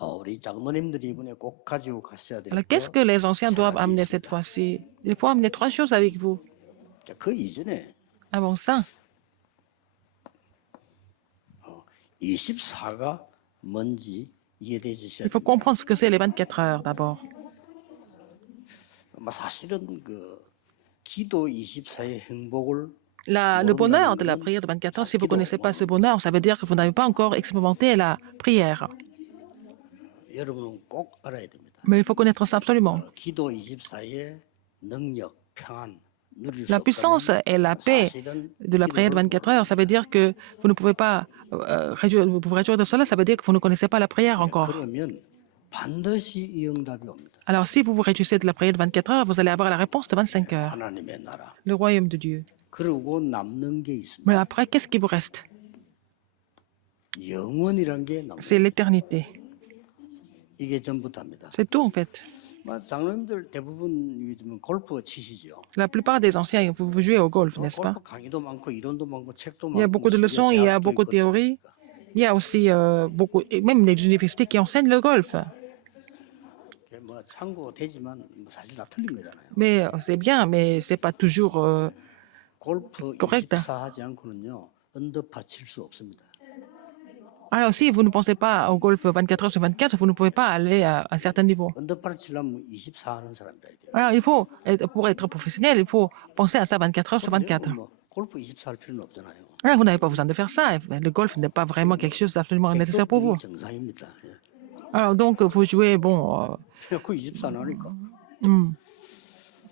우리 장로님들이 이번에 꼭 가지고 가셔야 될 Alors, qu'est-ce 거 que les anciens 세 doivent 가지 amener cette 있습니다. fois-ci? Il faut amener 3 choses avec vous. 자, 그 이전에 Avant ça, 24가 뭔지 이해되셔야 il faut 됩니다. comprendre ce que c'est les 24 heures d'abord. 사실은 그 기도 24의 행복을 Le bonheur de la 모른다는 prière de 24 heures, si vous ne 기도 connaissez pas ce 모르는 거죠. bonheur, ça veut dire que vous n'avez pas encore expérimenté la prière. 여러분은 꼭 알아야 됩니다. Mais il faut connaître ça absolument. 기도 24의 능력, 평안 누릴 수 La puissance 없다면 et la paix 사실은 de la prière de 기도를 24 heures, ça veut dire que vous ne pouvez pas vous réjouir de cela, ça veut dire que vous ne connaissez pas la prière encore. 그러면 반드시 이 응답이 옵니다. Alors, si vous vous réjouissez de la prière de 24 heures, vous allez avoir la réponse de 25 heures, 하나님의 나라. le royaume de Dieu. 그러고 남는 게 있습니다. Mais après, qu'est-ce qui vous reste? 영원이란 게 남는. C'est l'éternité. 이게 전부답니다. C'est tout, en fait. 장로님들 대부분 요즘은 골프 치시죠. La plupart des anciens, vous jouez au golf, n'est-ce pas? 골프 강의도 많고 이론도 많고 책도 Il y a 많고 beaucoup de leçons, il y a beaucoup de théories. Il y a aussi beaucoup, et même les universités qui enseignent le golf. 참고되지만 사실 다 틀린 거잖아요. Mais c'est bien, mais c'est pas toujours 골프 correct. 24 하지 않고는요. 언더파 칠 수 없습니다. Alors, si vous ne pensez pas au golf 24 heures sur 24, vous ne pouvez pas aller à un certain niveau. 언더파를 치려면 24 하는 사람이라 돼요. Alors, il faut, pour être professionnel, il faut penser à ça 24 heures sur 24. 골프 24 할 필요는 없잖아요. Alors, vous n'avez pas besoin de faire ça. Le golf n'est pas vraiment quelque chose d'absolument nécessaire pour vous. 정상입니다. Alors, donc, vous jouez, bon, 그 24는 하니까.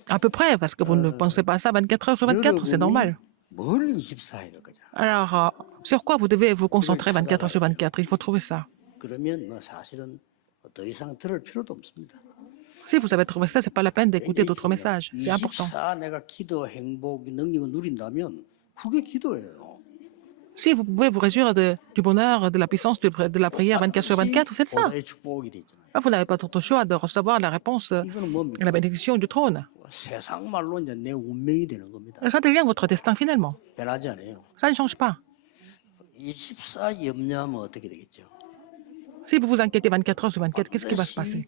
à peu près, parce que vous ne pensez pas à ça 24 heures sur 24, c'est normal. 뭘 24 해야 될 거냐? Alors, sur quoi vous devez vous concentrer 24 heures sur 24? Il faut trouver ça. 그러면 사실은 더 이상 들을 필요도 없습니다. Si vous avez trouvé ça, c'est pas la peine d'écouter d'autres messages. C'est important. 24 내가 기도 행복 능력을 누린다면 그게 기도예요. Si vous pouvez vous réjouir du bonheur, de la puissance de la prière 24 sur 24, c'est ça. 보좌의 축복이 돼 있잖아요. Vous n'avez pas d'autre choix de recevoir la réponse et 이거는 뭡니까? la bénédiction du trône. 세상 말로 이제 내 운명이 되는 겁니다. Ça devient votre destin finalement. 변하지 않아요. Ça ne change pas. 24 염려하면 어떻게 되겠죠? Si vous vous inquiétez 24 heures sur 24, qu'est-ce qui va se passer?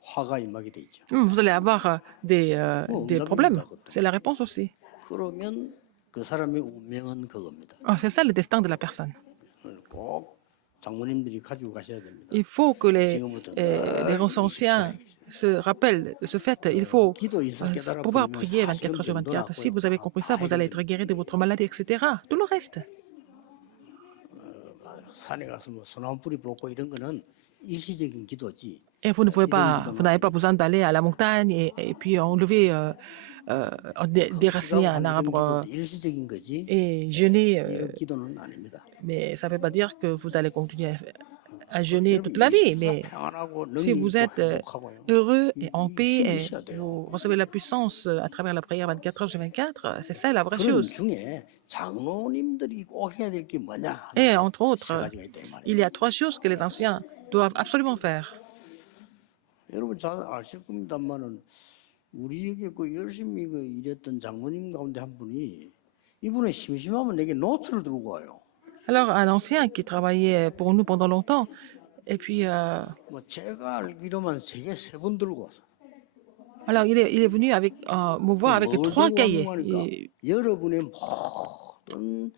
화가 임하게 돼 있죠. Vous allez avoir des problèmes. C'est la réponse aussi. 그러면 그 사람의 운명은 그겁니다. C'est ça le destin de la personne. 꼭 장모님들이 가지고 가셔야 됩니다. Il faut que les anciens se rappellent de ce fait. Il faut pouvoir prier 24 heures sur 24. Si vous avez compris ça, vous allez être guéri de votre maladie, etc. Tout le reste. 산에 가서 뭐 소나무 뿌리 뽑고 이런 거는 일시적인 기도지. Et vous n'avez pas besoin d'aller à la montagne et puis enlever, déraciner un arbre 일시적인 거지. et jeûner. 이런 기도는 아닙니다. Mais ça ne veut pas dire que vous allez continuer à jeûner toute la vie. Mais si vous êtes heureux et en paix et vous recevez la puissance à travers la prière 24 heures sur 24, c'est ça la vraie 그런 chose. 중에 장로님들이 꼭 해야 될 게 뭐냐? Et entre autres, 세 가지가 있다 이 말이에요. il y a 3 choses que les anciens doivent absolument faire. 여러분 잘 아실 겁니다만은 우리에게 그 열심히 그 일했던 장모님 가운데 한 분이 이분은 심심하면 내게 노트를 들고 와요. Alors, un ancien qui travaillait pour nous pendant longtemps, et puis, 뭐 제가 알기로만 세계 3번 들고 와서. alors il est venu avec, me voir avec 3 cahiers. 여러분의 모든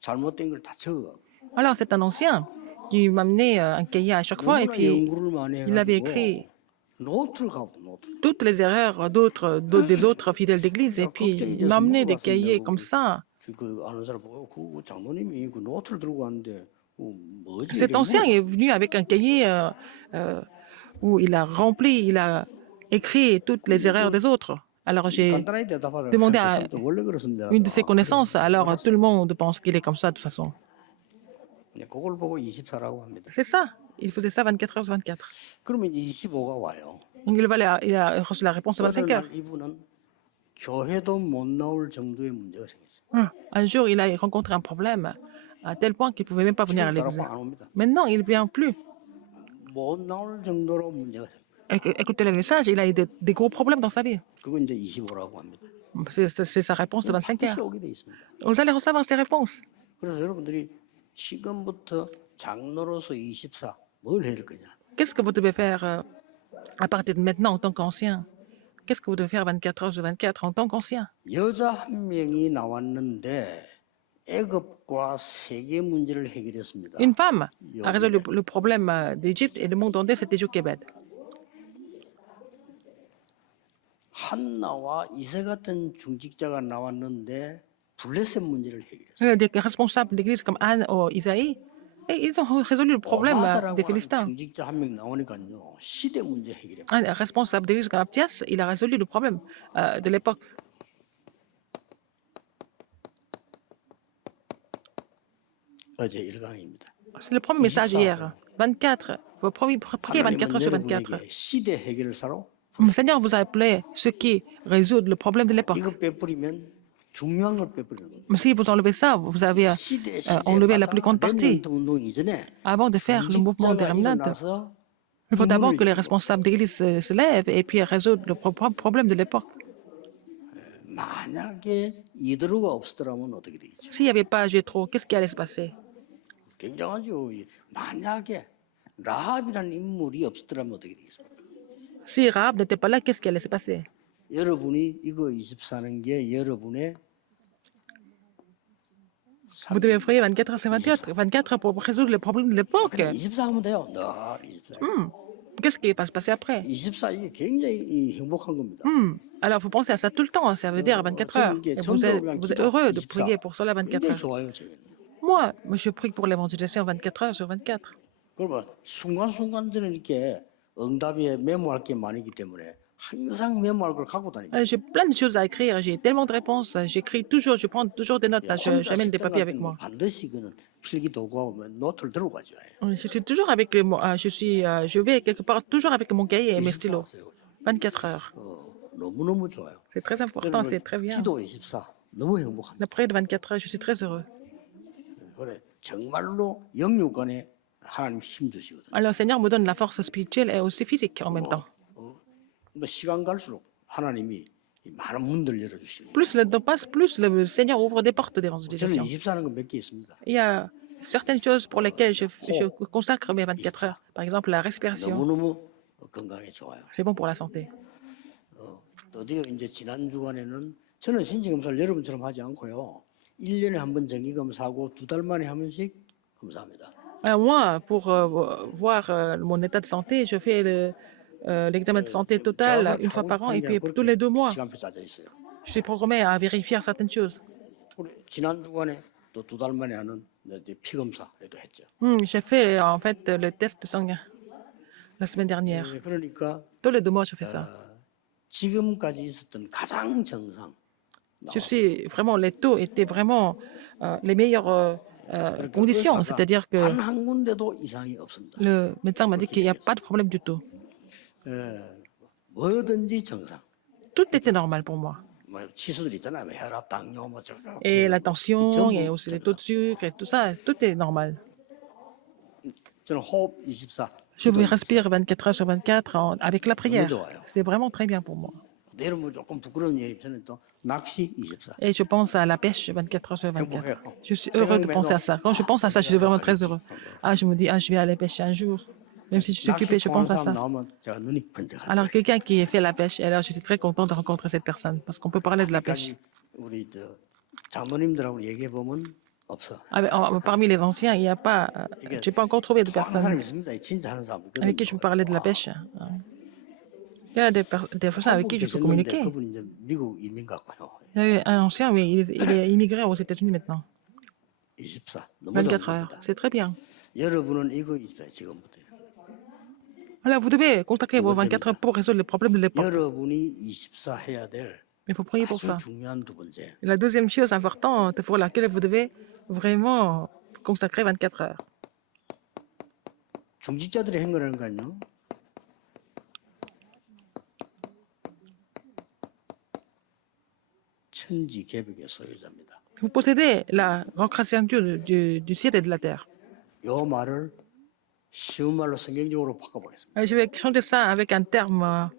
잘못된 걸 다 적어. Alors, c'est un ancien qui m'amenait un cahier à chaque fois, et puis 연구를 많이 il avait 해가지고 écrit 노트를 갖고 노트. toutes les erreurs des autres fidèles d'église, et puis il m'a amené des cahiers comme ça. 그 아는 사람 보고 그 장모님이 그 노트를 들고 왔는데 뭐지? Cet ancien est venu avec un cahier où il a écrit toutes les erreurs des autres. Alors j'ai 간단하게 대답하라. demandé à 원래 그렇습니다. une de ses connaissances, alors tout le monde pense qu'il est comme ça de toute façon. 그걸 보고 24라고 합니다. C'est ça, il faisait ça 24 heures sur 24. 그러면 이제 25가 와요. Donc il a reçu la réponse à 25 어느 heures. 날 이분은 교회도 못 나올 정도의 문제가 생겼어요. Un jour, il a rencontré un problème à tel point qu'il ne pouvait même pas venir à l'église. 따라고 안 옵니다. Maintenant, il ne vient plus. 못 나올 정도로 문제가 생겼어요. Écoutez le message, il a eu des gros problèmes dans sa vie. 그건 이제 25라고 합니다. C'est sa réponse de 25 반드시 heures. 오게 돼 있습니다. Vous allez recevoir ces réponses. 그래서 여러분들이 지금부터 장로로서 24 뭘 해야 될 거냐? Qu'est-ce que vous devez faire à partir de maintenant en tant qu'ancien? Qu'est-ce que vous devez faire 24 heures sur 24 en tant qu'ancien? 여자 한 명이 나왔는데 애굽과 세계 문제를 해결했습니다. Une femme a résolu 요괴벳. le problème d'Égypte et le monde entier, c'était Jochebed. 한나와 이세 같은 중직자가 나왔는데 블레셋 문제를 해결했어요. Des responsables d'église comme Anne ou Isaïe, et ils ont résolu le problème des 오바다라고 하는 Philistins. 중직자 한 명 나오니까요. 시대 문제 해결해. Un responsable d'église comme Abdias, il a résolu le problème de l'époque. 어제 1강입니다. C'est le premier message hier. 24, vous priez 24 heures sur 24. 여러분에게 시대 해결사로 Le Seigneur vous a appelé ceux qui résoudent le problème de l'époque. 이거 빼버리면 중요한 걸 빼버리는 거예요. Mais si vous enlevez ça, vous avez 시대 enlevé la plus grande partie. 운동 이전에 Avant de faire le mouvement des 중직자가 remnants, 일어나서 il faut d'abord 힘을 que les 내요. responsables d'église se lèvent et puis résoudre le problème de l'époque. 만약에 이드로가 없었더라면 어떻게 되겠죠? S'il n'y avait pas Jétro, qu'est-ce qui allait se passer? 굉장하죠. 만약에 라합이라는 인물이 없었더라면 어떻게 되겠습니까? Si Rahab n'était pas là, qu'est-ce qui allait se passer? 여러분이 이거 24는 게 여러분의 Vous devez prier 24 heures sur 24 heures pour résoudre le problème de l'époque. 24 하면 돼요. 늘 24. Qu'est-ce qui va se passer après? 24 이게 굉장히 행복한 겁니다. Alors, vous pensez à ça tout le temps, ça veut dire 24 heures. Et vous êtes heureux de prier pour cela 24 굉장히 heures. 좋아요, 저는. Moi, je prie pour l'évangélisation 24 heures sur 24. 그러면 순간순간 저는 이렇게 응답에 메모할 게 많기 때문에 항상 메모할 걸 갖고 다닙니다. J'ai plein de choses à écrire, j'ai tellement de réponses, j'écris toujours, je prends toujours des notes, j'amène des papiers avec moi. 반드시 그는 필기도구하고 노트를 들고 가죠. Je suis toujours avec je vais quelque part toujours avec mon cahier et mes stylos. 24 heures. 너무너무 좋아요. C'est très important, c'est très bien. 기도 24 너무 행복합니다. La prière de 24 heures, je suis très heureux. 그래 정말로 영육간에 하나님 힘 주시거든요. Alors, le Seigneur me donne la force spirituelle et aussi physique en même temps. 뭐 시간 갈수록 하나님이 이 많은 문들 열어주시고 Plus le temps passe, plus le Seigneur ouvre des portes 저는 d'évangélisation. 24는 건 몇 개 있습니다. Il y a certaines choses pour lesquelles je consacre mes 24 heures. Par exemple, la respiration. 너무너무 건강에 좋아요. C'est bon pour la santé. 드디어 이제 지난 주간에는 저는 신체검사를 여러분처럼 하지 않고요. 1년에 한 번 정기검사하고 2달 만에 한 번씩 검사합니다. Alors moi, pour voir mon état de santé, je fais l'examen de santé total une fois par an et puis tous les 2 mois. 시간표 짜져 있어요. Je suis programmé à vérifier certaines choses. 우리 지난 주간에 또 2달 만에 하는 이제 피검사도 했죠. J'ai fait en fait le test sanguin la semaine dernière. 그러니까 Tous les 2 mois, je fais ça. 지금까지 있었던 가장 정상 Je suis vraiment, les taux étaient vraiment les meilleures conditions. C'est-à-dire que 단 한 군데도 이상이 없습니다. le médecin m'a dit qu'il n'y a pas de problème du tout. 뭐든지 정상. Tout était normal pour moi. 뭐 치수들 있잖아요. 뭐 혈압, 당뇨, 뭐 저거. Et la tension, et aussi les taux de sucre et tout ça, tout est normal. 저는 호흡 24. Je respire 24 heures sur 24 avec la prière. C'est vraiment très bien pour moi. 여러분 조금 부끄러운 얘기 저는 또 낚시 24. Et je pense à la pêche 24 heures sur 24. Je suis heureux de penser à ça. Quand je pense à ça, je suis vraiment très heureux. Ah, je me dis, je vais aller pêcher un jour. Même si je suis occupé, je pense à ça. 나오면 제가 눈이 번쩍하죠. Alors, quelqu'un qui fait la pêche, alors je suis très content de rencontrer cette personne parce qu'on peut parler de la pêche. 우리 저 장로님들하고 얘기해 보면 없어. Parmi les anciens, il n'y a pas, je n'ai pas encore trouvé de 하는 사람 personne 있습니다. 진짜 하는 사람 avec qui je peux parler de la pêche. Il y a des personnes avec qui je peux communiquer. 그분 이제 미국 이민 갔고요. Il y a un ancien, mais il est immigré aux États-Unis maintenant. 24. 너무 24 좋은 heures, 겁니다. c'est très bien. 여러분은 이거 있어요. 지금부터. Alors, vous devez consacrer vos 24 heures pour résoudre les problèmes de l'époque. 여러분이 24 해야 될 Il faut prier pour 아주 ça. 중요한 두 번째. Et la deuxième chose importante pour laquelle vous devez vraiment consacrer 24 heures. 중직자들이 행거라는 거는요. 천지 개벽의 소유자입니다. Vous possédez la recréature du ciel et de la terre. 요 말을 쉬운 말로 성경적으로 바꿔보겠습니다. Je vais changer ça avec un terme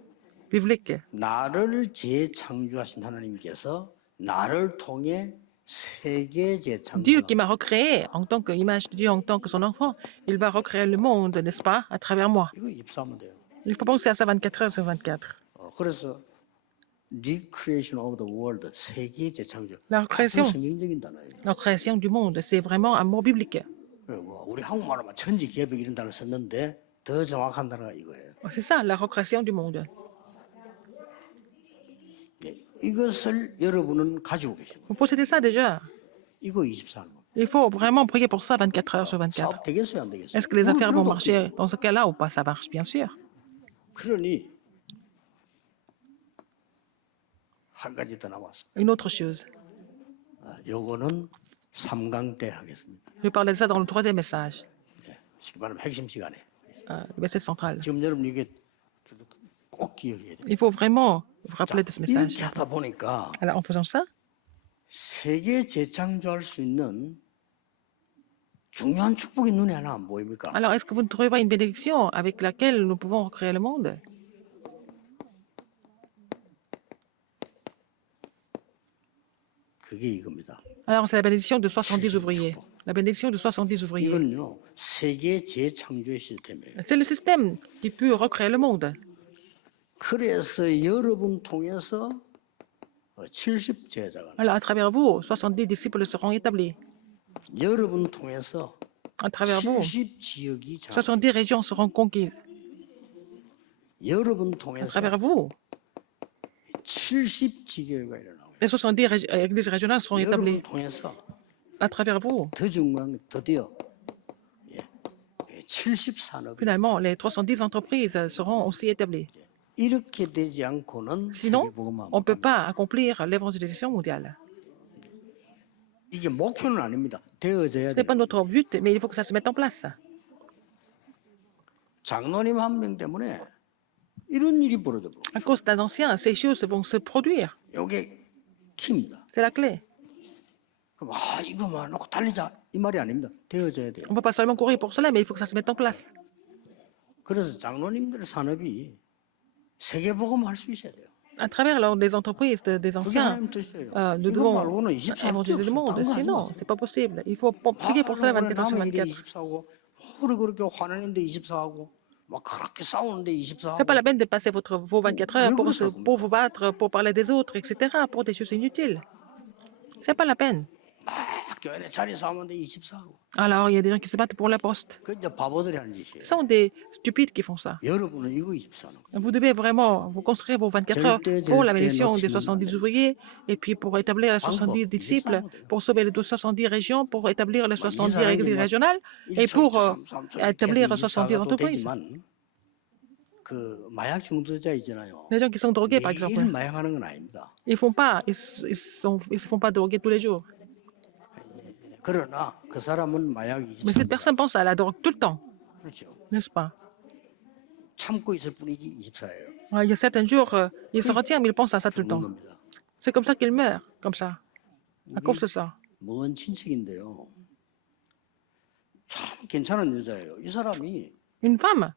biblique. 나를 재창조하신 하나님께서 나를 통해 세계 Dieu 재창조. qui m'a recréé en tant qu'image de Dieu, en tant que son enfant, il va recréer le monde, n'est-ce pas, à travers moi. 이거 입사하면 돼요. Il faut penser à ça 24 heures sur 24. 그래서 recreation of the world, 세계 재창조. La 아주 recréation, 성경적인 단어예요. la création du monde, c'est vraiment un mot biblique. 그리고 우리 한국말로만 천지개벽 이런 단어 썼는데 더 정확한 단어가 이거예요. C'est ça, la recréation du monde. 예, 이것을 여러분은 가지고 계십니다. Vous possédez ça déjà. 이거 24하는 겁니다. Il faut vraiment prier pour ça 24 heures sur 24. 사업 되겠어요, 안 되겠어요? Est-ce que les affaires vont 필요도 marcher dans ce cas-là ou pas? Ça marche, bien sûr. 없고. 그러니 한 가지 더 남았어. Une autre chose. 요거는 3강 때 하겠습니다. Je vais parler de ça dans le troisième message, 쉽게 말하면 핵심 시간에. le verset central. 지금 여러분 이게 꼭 기억해야 돼요. Il faut vraiment vous rappeler de ce message. 이렇게 하다 보니까 Alors, en faisant ça, 세계 재창조할 수 있는 중요한 축복이 눈에 하나 안 보입니까? alors est-ce que vous ne trouvez pas une bénédiction avec laquelle nous pouvons recréer le monde? 그게 이겁니다. Alors, c'est la bénédiction de 70 ouvriers. La bénédiction de 70 ouvriers. 이건요 세계 재창조의 시스템이에요. C'est le système qui peut recréer le monde. 그래서 여러분 통해서 70 제자가 Alors, à travers vous, 70 disciples seront établis. 여러분 통해서 À travers vous, 70 지역이 자 70 régions seront conquises. 여러분 À 통해서 travers vous, 70 지교회가 일어나고 les 70 églises régionales seront 여러분 établies. 통해서 À travers vous, 더 중요한 건 드디어 70 산업이 finalement, les 310 entreprises seront aussi établies. 이렇게 되지 않고는 Sinon, 세계복음화 on ne peut 못합니다. pas accomplir l'évangélisation mondiale. 이게 목표는 아닙니다. 되어져야 Ce n'est 돼요. pas notre but, mais il faut que ça se mette en place. 장로님 한 명 때문에 이런 일이 벌어져 버려. À cause d'un ancien, ces choses vont se produire. 이게 키입니다. C'est la clé. 그럼 이거만 놓고 달리자 이 말이 아닙니다. 되어져야 돼요. On ne peut pas seulement courir pour cela, mais il faut que ça se mette en place. 그래서 장로님들 산업이 세계복음 할 수 있어야 돼요. À travers les entreprises des 그게 anciens, 하나님 뜻이에요. nous 이거 devons 말고는 24일 évangéliser le monde. Sinon, ce n'est pas possible. Il faut prier pour cela 24 heures sur 24. 24하고 우리 그렇게 화내는데 24하고 막 그렇게 싸우는데 24하고 Ce n'est pas la peine de passer vos 24 heures pour vous battre, pour parler des autres, etc., pour des choses inutiles. Ce n'est pas la peine. 막 교회 내 자리 싸우는데 24하고 Alors, il y a des gens qui se battent pour la poste. 그 이제 바보들이 하는 짓이에요. Ce sont des stupides qui font ça. 여러분은 이거 24하는 거예요. Vous devez vraiment vous construire vos 24 heures pour la bénédiction des 70 ouvriers et puis pour établir les 70 disciples, pour sauver les 70 régions, pour établir les 70 églises régionales et pour établir 70 entreprises. 그 마약 중독자 있잖아요. Les gens qui sont drogués, par 매일 exemple, 마약하는 건 아닙니다. ils se font pas droguer tous les jours. 그러나 그 사람은 마약 Mais cette personne pense à la drogue tout le temps, 그렇죠. n'est-ce pas? 참고 있을 뿐이지 24예요. Il y a certains jours, il se retient, mais il pense à ça tout le temps. 겁니다. C'est comme ça qu'il meurt, comme ça, à cause de ça. 먼 친척인데요. 참 괜찮은 여자예요. 이 사람이 Une femme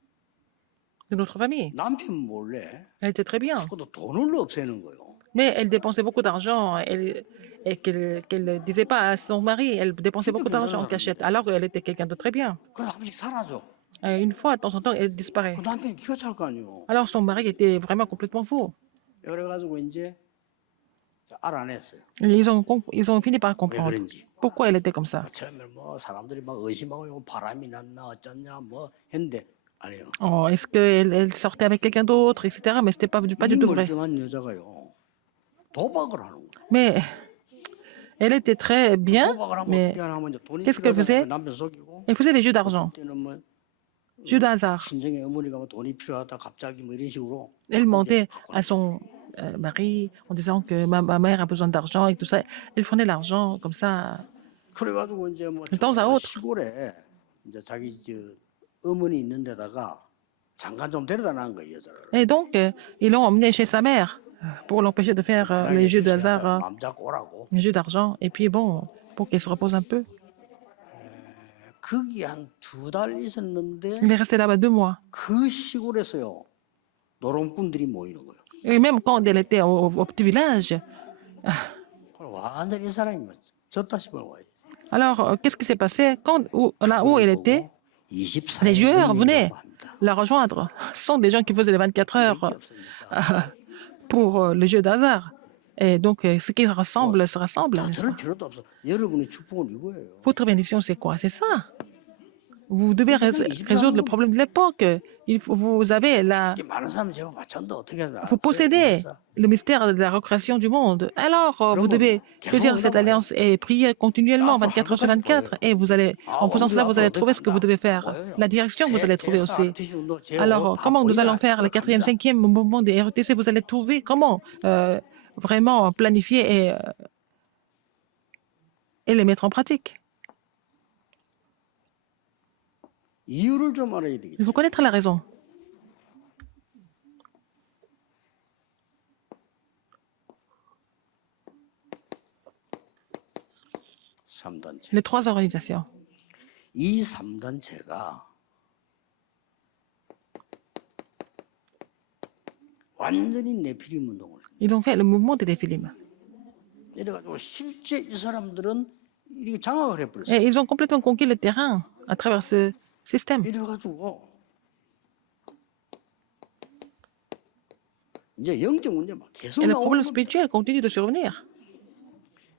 de notre famille, 남편 몰래 elle était très bien, 자꾸 돈을 없애는 거예요. mais elle dépensait beaucoup d'argent et qu'elle ne disait pas à son mari, elle dépensait beaucoup d'argent en cachette, alors qu'elle était quelqu'un de très bien. 그래서 한 번씩 사라져. Et une fois, de temps en temps, elle disparaît. 그 남편이 기가 찰 거 아니에요. Alors son mari était vraiment complètement fou. 그래가지고 이제 알아냈어요. Ils ont fini par 왜 comprendre 그런지. pourquoi elle était comme ça. 처음에 뭐 사람들이 막 의심하고 이거 바람이 났나 어쩌냐 뭐 했는데 아니에요. Oh, est-ce qu'elle sortait avec quelqu'un d'autre, etc. Mais ce n'était pas 이 du tout vrai. 멀쩡한 여자가요. 도박을 하는 거예요. Mais elle était très bien, 도박을 하면 mais 어떻게 하냐면 이제 돈이 qu'est-ce qu'elle faisait? 남편 속이고 elle faisait des jeux d'argent, 그때는 뭐 jeux de hasard. 친정의 어머니가 뭐 돈이 필요하다 갑자기 뭐 이런 식으로 Elle mentait à son mari en disant que ma mère a besoin d'argent et tout ça. Elle prenait l'argent comme ça. 그래가지고 이제 뭐 De temps à autre. 시골에 이제 자기 어머니 있는 데다가 잠깐 좀 데려다 놔은 거예요 여자를. Et donc, ils l'ont emmené chez sa mère pour l'empêcher de faire les jeux de hasard, 맘 잡고 오라고. les jeux d'argent. Et puis bon, pour qu'elle se repose un peu. 거기 한 2달 있었는데 Il est resté là-bas 2 mois. 그 시골에서요 노름꾼들이 모이는 거예요. Et même quand elle était au petit village, 완전히 이 사람이 뭐 졌다 싶으면 와야지. Alors, qu'est-ce qui s'est passé là où elle était? Les 24의 joueurs 운명이라고 venaient 합니다. la rejoindre. Ce sont des gens qui faisaient les 24 될 heures 게 없으니까. pour le jeu d'hasard. Et donc, ce qui 뭐, rassemble se rassemble, 다 n'est-ce 들을 pas? 필요도 없어. 여러분의 축복은 이거예요. Votre bénédiction, c'est quoi? C'est ça. Vous devez 이게 그냥 24는 résoudre le problème de l'époque. Vous avez 이게 많은 사람 제가 맞췄는데 어떻게 하나 vous possédez le mystère de la recréation du monde. Alors, vous devez saisir cette alliance et prier continuellement 24 heures sur 24. Et vous allez, en faisant cela, vous allez trouver ce que vous devez faire. La direction, vous allez trouver aussi. Alors, comment nous allons faire le 4e, 5e mouvement des RETC? Vous allez trouver comment vraiment planifier et les mettre en pratique. 이유를 좀 알아야 되겠죠. Il faut connaître la raison. Les 3 organisations. 이 3단체가 완전히 네피림 운동을 Ils ont fait le mouvement des Néphilim. 이래가지고 실제 이 사람들은 이렇게 장악을 해버렸어요. Et ils ont complètement conquis le terrain à travers ce système. 이래가지고 이제 영적 문제 막 계속 Et le 나오는 problème 겁니다. spirituel continue de survenir.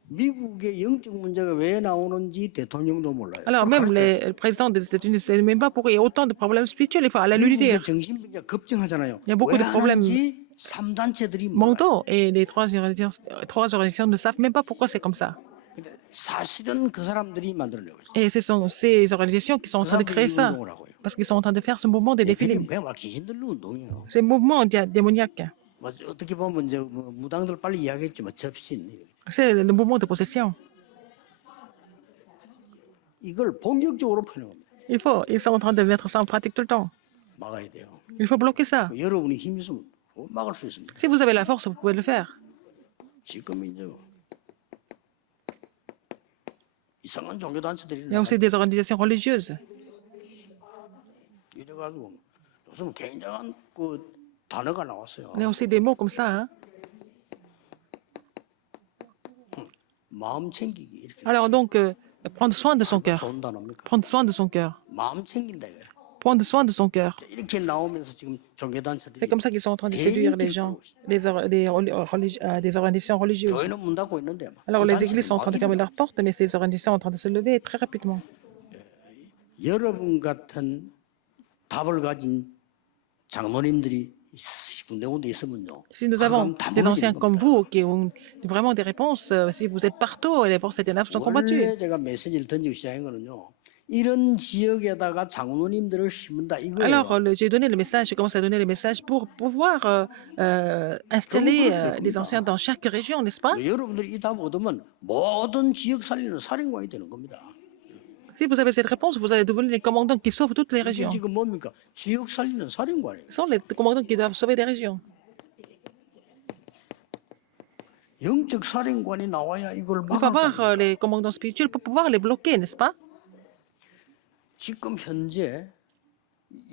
미국의 영적 문제가 왜 나오는지 대통령도 몰라요. Alors même le président des États-Unis ne sait même pas pourquoi il y a autant de problèmes spirituels. Il faut aller lui 미국의 dire. 정신병자 걱정하잖아요. Il y a beaucoup 왜 de problèmes 하는지 3단체들이 몰라요. mentaux et les 3 organisations ne savent même pas pourquoi c'est comme ça. 근데 사실은 그 사람들이 만들어내고 있어요. Et ce sont ces organisations qui sont en train de créer ça. 운동을 하고요. Parce qu'ils sont en train de faire ce mouvement des 네피림 Néphilim. 그냥 막 귀신 들는 운동이에요. C'est un mouvement démoniaque. 뭐 어떻게 보면 이제 뭐 무당들 빨리 이야기했지만 접신 C'est le mouvement de possession. 이걸 본격적으로 펴는 겁니다. Ils sont en train de mettre ça en pratique tout le temps. 막아야 돼요. Il faut bloquer ça. 여러분이 힘 있으면 막을 수 있습니다. Si vous avez la force, vous pouvez le faire. 지금 이제 이상한 종교 단체들이 Il y a aussi des organisations religieuses. 이래가지고 요즘 굉장한 그 단어가 나왔어요. Il y a aussi des mots comme ça. Hein. 마음 챙기기 이렇게. Alors donc, prendre soin de son cœur. 좋은 단어입니까? Prendre soin de son cœur. 마음 챙긴다 이거예요. Prendre soin de son cœur. 이렇게 나오면서 지금 종교 단체들이 C'est comme ça qu'ils sont en train de séduire les gens, des organisations religieuses. 교회는 문 닫고 있는데 Alors les églises sont en train de fermer leurs portes, mais ces organisations sont en train de se lever très rapidement. 여러분 같은 답을 가진 장로님들이 군데군데 있으면요. Si nous avons 그럼 다 des anciens 무너지는 comme 겁니다. vous qui ont vraiment des réponses, si vous êtes partout, les forces ténèbres sont combattues. 원래 제가 메시지를 던지기 시작한 거는요. 이런 지역에다가 장로님들을 심는다 이거예요. Alors, j'ai donné le message, j'ai commencé à donner les messages pour pouvoir installer les anciens dans chaque région, n'est-ce pas? 여러분들이 이 답 얻으면 모든 지역 살리는 사령관이 되는 겁니다. Si vous avez cette réponse, vous allez devenir les commandants qui sauvent toutes les 이게 régions. 지금 뭡니까? 지역 살리는 사령관이에요. Ce sont les commandants qui doivent sauver des régions. 영적 사령관이 나와야 이걸 Il faut avoir 막아야 les commandants spirituels pour pouvoir les bloquer, n'est-ce pas? 지금 현재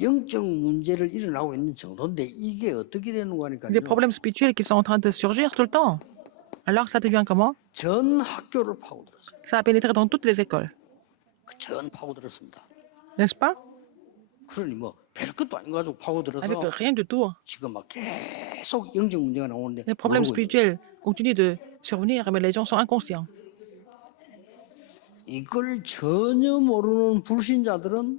영적 문제를 일어나고 있는 정도인데 이게 어떻게 되는 거니까요? Des problèmes spirituels qui sont en train de surgir tout le temps. Alors, ça devient comment? 전 학교를 파고들었어요. Ça a pénétré dans toutes les écoles, 전 파고들었습니다. n'est-ce pas? 그러니 뭐 별것도 아닌 거 가지고 파고들어서 Avec rien du tout. 지금 막 계속 영적 문제가 나오는데 Les problèmes 모르고 있는 spirituels continuent de survenir, mais les gens sont inconscients. 이걸 전혀 모르는 불신자들은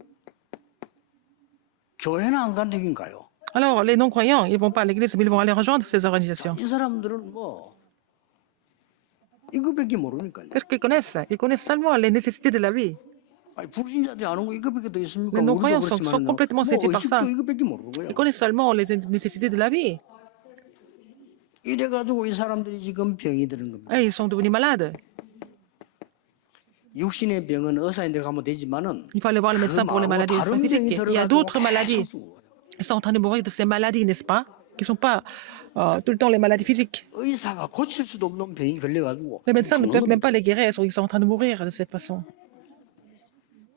교회는 안 간다 얘기인가요? Alors, les non-croyants, ils ne vont pas à l'église, mais ils vont aller rejoindre ces organisations. 이 사람들은 뭐 이거밖에 모르니까요. Qu'est-ce qu'ils connaissent? Ils connaissent seulement les nécessités de la vie. 아니, 불신자들이 아는 거 이거밖에 더 있습니까? Les 우리도 non-croyants sont 그렇지만 complètement séduits par ça. 이거밖에 모르는 거예요. Ils connaissent seulement les nécessités de la vie. 이래가지고 이 사람들이 지금 병이 드는 겁니다. Et ils sont devenus malades. 육신의 병은 의사인데 가면 되지만은 Il faut aller voir le médecin pour les maladies 다른 병이 physiques. Il y a 들어가지고 d'autres maladies. 계속 죽어요. Ils sont en train de mourir de ces maladies, n'est-ce pas? Qui ne sont pas tout le temps les maladies physiques. 의사가 고칠 수도 없는 병이 걸려가지고 Les médecins ne 지금 peuvent 죽는 même pas les guérir, ils sont en train de mourir de cette façon.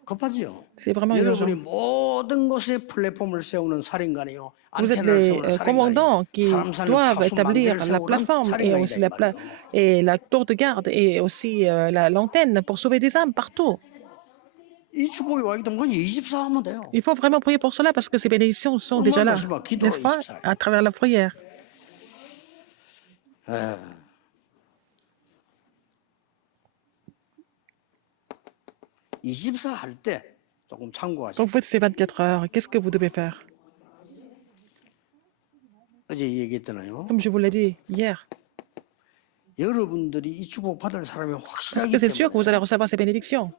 급하지요. C'est vraiment urgent. 여러분이 모든 곳에 플랫폼을 세우는 살인관이요. Vous êtes 안테나를 les 세우는 살인관이요. commandants qui 사람 사는 doivent 파수 établir 망대를 la 세우는 plateforme et 살인관이다 aussi 이 말이요. et la tour de garde et aussi l'antenne pour sauver des âmes partout. 이 축복이 와기 때문에 24 하면 돼요. Il faut vraiment prier pour cela parce que ces bénédictions sont déjà là, n'est-ce pas? À travers la prière. 24 할 때 조금 참고하시고. Quand vous faites ces 24 heures, qu'est-ce que vous devez faire? 어제 얘기했잖아요. Comme je vous l'ai dit hier. 여러분들이 이 축복 받을 사람이 Parce 확실하기 que c'est sûr que 때문에 vous allez recevoir ces bénédictions.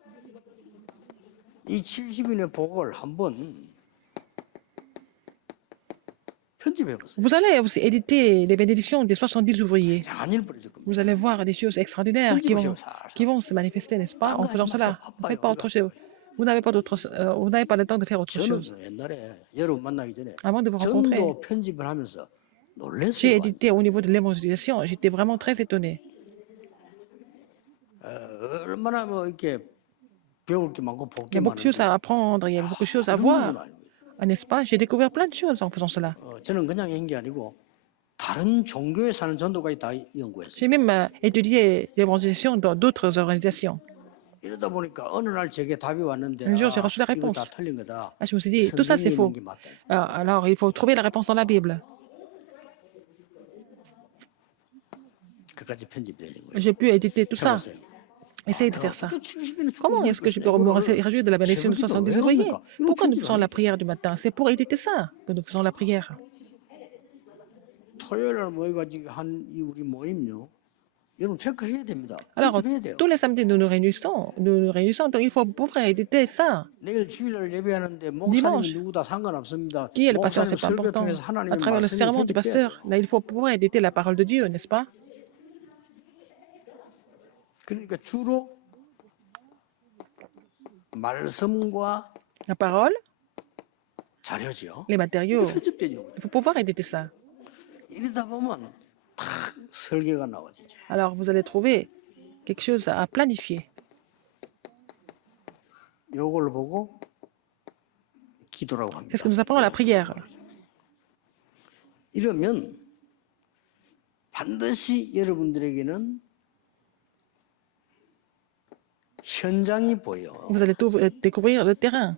이 70인의 복을 한번 편집해보세요. Vous allez aussi éditer les bénédictions des 70 ouvriers. 한일 벌어질 겁니다. Vous allez voir des choses extraordinaires qui vont se manifester, n'est-ce pas? En faisant cela, vous faites pas autre chose. Vous n'avez pas le temps de faire autre chose. 저는 옛날에 여러분 만나기 전에 Avant de vous rencontrer, 전도 편집을 하면서 j'ai 놀랐어요. édité au niveau de l'évangélisation. J'étais vraiment très étonné. 얼마나 뭐 이렇게 배울 게 많고 볼 Il y 게 a beaucoup de choses 많은데 à apprendre, il y a beaucoup de choses à voir, n'est-ce pas? J'ai découvert plein de choses en faisant cela. 저는 그냥 한 게 아니고 다른 종교에 사는 전도까지 다 연구했어요. J'ai même étudié l'évangélisation dans d'autres organisations. 이러다 보니까 어느 날 제게 답이 왔는데 Un jour, j'ai reçu la 이거 다 réponse. 틀린 거다. Je me suis dit, tout ça c'est 성경에 faux. 있는 게 맞다. Alors, il faut trouver la réponse dans la Bible. 그까지 편집되는 거예요. J'ai pu éditer tout ça. 해보세요. Essayez de faire ça. 또 70인 Comment est-ce que je peux me réjouir de la bénédiction de 70 ouvriers? Pourquoi nous faisons la prière du matin? C'est pour éditer ça que nous faisons la prière. 토요일 날 모여가지고 한 이 우리 모임요. 여러분 체크해야 됩니다. Alors, 편집해야 돼요. tous les samedis, nous nous réunissons, donc il faut pouvoir éditer ça. 내일 주일날 예배하는데 목사님이 Dimanche. 누구다 상관없습니다. Qui est le pasteur? 목사님 C'est pas 설교 important. 통해서 À 하나님의 travers le 말씀이 serment du 편집돼야 pasteur, là, il faut pouvoir éditer la parole de Dieu, n'est-ce pas? 그러니까 주로 말씀과 La parole, 자료죠. les matériaux, 편집되죠. il faut pouvoir éditer ça. 이러다 보면 탁 설계가 나와지죠. Alors, vous allez trouver quelque chose à planifier. 요걸 보고 기도라고 합니다. C'est ce que nous appelons la prière. 이러면 반드시 여러분들에게는 현장이 보여. Vous allez découvrir le terrain.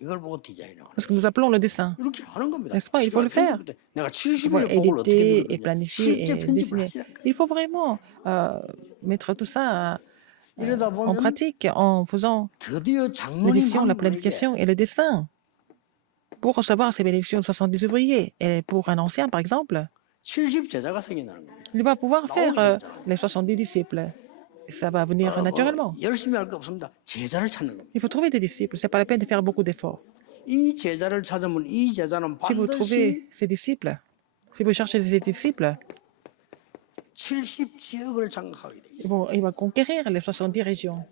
이걸 보고 디자인을 C'est ce que nous appelons le dessin. 이렇게 하는 겁니다. N'est-ce pas? Il faut le faire. 내가 Il faut 70일의 복을 어떻게 éditer et 누르느냐. planifier 실제 et 편집을 dessiner. 하시라니까. Il faut vraiment mettre tout ça 이러다 en 보면 pratique en faisant 드디어 장로님 l'édition, la 한 분에게 planification et le dessin. Pour recevoir ces bénédictions de 70 ouvriers, et pour un ancien, par exemple, 70 제자가 생겨나는 겁니다. il va pouvoir faire les 70 disciples. Et ça va venir naturellement. 열심히 할 거 없습니다. 제자를 찾는 겁니다. Il faut trouver des disciples. Ce n'est pas la peine de faire beaucoup d'efforts. 이 제자를 찾으면 이 제자는 Si vous 반드시 trouvez ces disciples, si vous cherchez ces disciples, 70 지역을 장악하게 돼요. il va conquérir les 70 régions.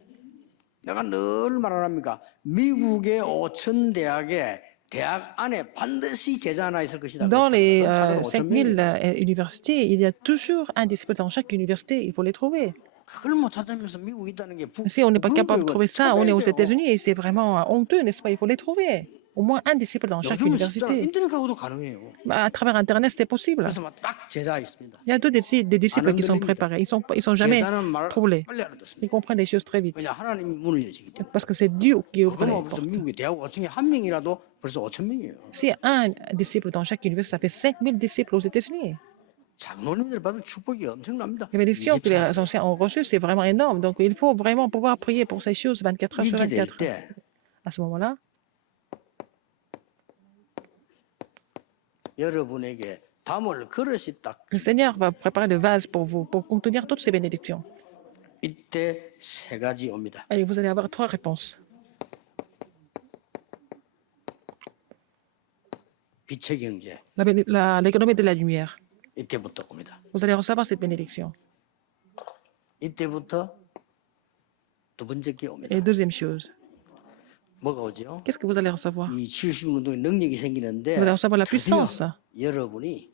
내가 늘 말합니까? 미국의 5천 대학에 대학 안에 반드시 제자 하나 있을 것이다. Dans les 그럼 5000 universités, il y a toujours un disciple dans chaque université. Il faut les trouver. 그걸 못 찾으면서 미국에 있다는 게 Si on n'est pas capable de trouver ça, on est aux 찾아야 돼요. États-Unis et c'est vraiment honteux, n'est-ce pas? Il faut les trouver. Au moins un disciple dans chaque 요즘은 진짜 université. 인터넷 가고도 가능해요. À travers Internet, c'est possible. 그래서 막딱 제자 있습니다. Il y a des disciples qui sont préparés. Ils sont jamais 제자는 말 troublés. 빨리 알아듣습니다. Ils comprennent les choses très vite. 왜냐 하나님이 문을 여시기 때문에. Parce que c'est Dieu qui ouvre 그거만 les 벌써 portes. 미국의 대학 5층에 한 명이라도 벌써 5천 명이에요. Si un disciple dans chaque université, ça fait 5000 disciples aux États-Unis. 장로님들 받은 축복이 엄청납니다. Les bénédictions que les anciens ont reçues, c'est vraiment énorme. Donc, il faut vraiment pouvoir prier pour ces choses 24 heures sur 이렇게 될 24. 때 À ce moment-là, 여러분에게 담을 그릇이 딱 le Seigneur va préparer le vase pour vous, pour contenir toutes ces bénédictions. 이때 세 가지 옵니다. Et vous allez avoir 3 réponses. 빛의 경제 L'économie de la lumière. 이때부터 옵니다. Vous allez recevoir cette bénédiction. 이때부터 두 번째 게 옵니다. Et deuxième chose, 뭐가 오죠? qu'est-ce que vous allez recevoir? 이 70운동의 능력이 생기는데 Vous allez recevoir la 드디어 puissance 여러분이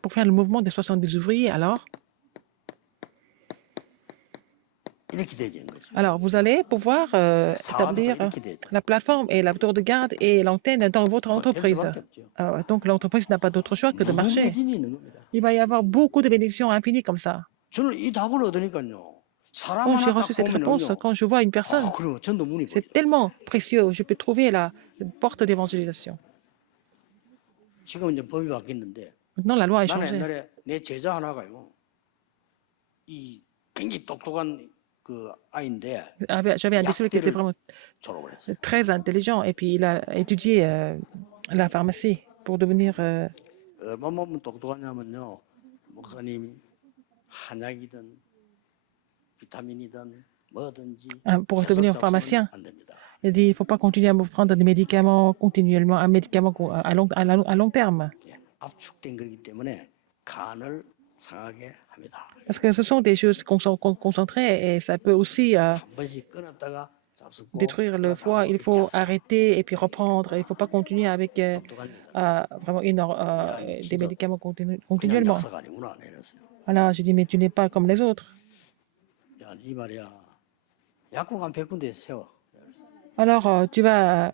pour faire le mouvement des 70 ouvriers. Alors, 이렇게 되지는 거죠. Alors, vous allez pouvoir 사업도 établir 이렇게 되죠. la plateforme et la tour de garde et l'antenne dans votre 될 entreprise. 수밖에 없죠. Donc, l'entreprise n'a pas d'autre choix que de marcher. 무궁무진이 있는 겁니다. Il va y avoir beaucoup de bénédictions infinies comme ça. 저는 이 답을 얻으니까요. 사람 Quand j'ai 하나 reçu 딱 cette réponse, 보면요. quand je vois une personne, 그럼 전도 문이 c'est 보여요. tellement précieux. Je peux trouver la porte d'évangélisation. 지금 이제 법이 바뀌었는데 Maintenant, la loi a 나는 changé. 옛날에 내 제자 하나가요. 이 굉장히 똑똑한 그 아이인데 J'avais un disciple qui était vraiment 졸업을 했어요. très intelligent et puis il a étudié la pharmacie pour devenir 얼마만큼 똑똑하냐면요. 목사님 한약이든 비타민이든 뭐든지 pour 계속 devenir 잡수면 pharmacien. 안 됩니다. Il dit il ne faut pas continuer à prendre des médicaments continuellement, un médicament à long terme. 예, 압축된 거기 때문에 간을 상하게 합니다. Parce que ce sont des choses concentrées et ça peut aussi 한 번씩 끊었다가 잡수고 détruire le foie. Il faut arrêter et puis reprendre. Il ne faut pas continuer avec 똑똑한 여자. vraiment des médicaments 그냥 continuellement. 약사가 아니구나 내렸어요. Alors, je dis, mais tu n'es pas comme les autres. 야, 이 말이야. 약국 한 100군데 세워. Alors, tu vas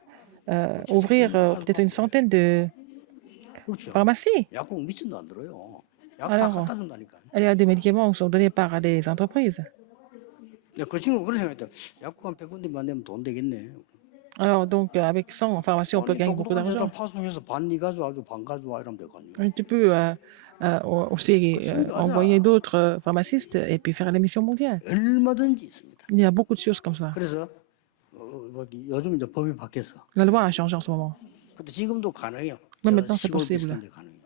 ouvrir peut-être une centaine de 그렇죠. pharmacies. 약국 미천도 안 들어요. 약 다 Alors, 갖다 준다니까. il y a des médicaments qui sont donnés par des entreprises. 그 친구 그런 생각했다. 약국 한 100군데만 내면 돈 되겠네. Alors, donc, avec 100 pharmacies, on peut gagner beaucoup 똑똑한 여자 d'argent. 파송해서 반 네 가져와, 반 가져와 이러면 될 거 아니에요. Et tu peux aussi envoyer d'autres pharmacistes et puis faire l'émission mondiale. 얼마든지 있습니다. Il y a beaucoup de choses comme ça. 그래서 요즘 이제 법이 바뀌었어. La loi a changé en ce moment. 근데 지금도 가능해요. Mais 저 maintenant, c'est 시골 possible. 비슷한 데 가능해요.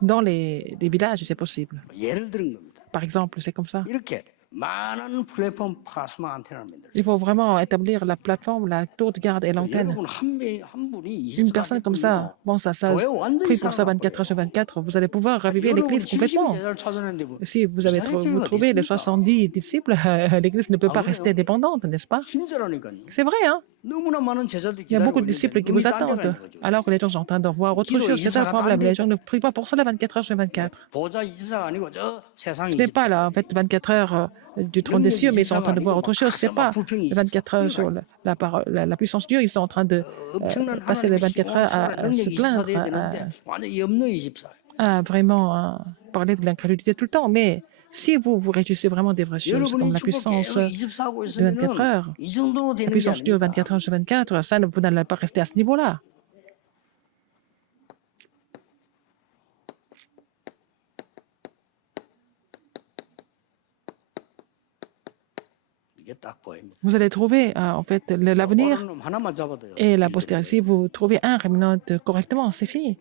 Dans les villages, c'est possible. 예를 들은 겁니다. Par exemple, c'est comme ça. 이렇게 많은 플랫폼 파스마 안테나를 만들어요. Il faut vraiment établir la plateforme, la tour de garde et l'antenne. 여러분 한 분이 Une personne comme ça, bon, ça, 교회 완전히 prie pour ça 살아날 24 heures sur 거예요. 24, vous allez pouvoir raviver 여러분 l'église complètement. 70제자를 찾아냈는데 뭐 Si vous avez vous 기사회교회가 trouvez les 어디 있습니까? 70 disciples, l'église ne peut pas Ah, rester oui, dépendante, n'est-ce pas? 진짜라니까요. C'est vrai, hein? 너무나 많은 제자들이 Il y a beaucoup 기다리고 de disciples 있는데 qui 눈이 vous 딴 데가 attendent, 있는 거죠. alors que les gens sont en train de voir autre chose. C'est ça le problème. Les gens ne prient pas pour cela 24 heures sur 24. 보좌 24가 아니고 저 세상 Ce n'est pas 24. là, en fait, 24 heures du trône des cieux, mais ils sont en train de voir autre chose. C'est pas 24 heures sur la puissance de Dieu. Ils sont en train de 엄청난 passer les 하나님의 24 heures 시원한 à 능력이 se 24 plaindre, 돼야 되는데 완전히 없는 24. à vraiment parler de l'incrédulité tout le temps. Mais si vous réjouissez vraiment des vraies choses, comme 여러분이 la 축복 puissance 계속 24하고 de 24 heures, 있으면 이 정도로 la 되는 게 puissance de Dieu 아닙니다. 24 heures sur 24, ça, vous n'allez pas rester à ce niveau-là. 이게 딱 보입니다. Vous allez trouver, en fait, l'avenir 오늘 놈 하나만 잡아도요. et la postérité. Si vous trouvez un rémanent correctement, c'est fini.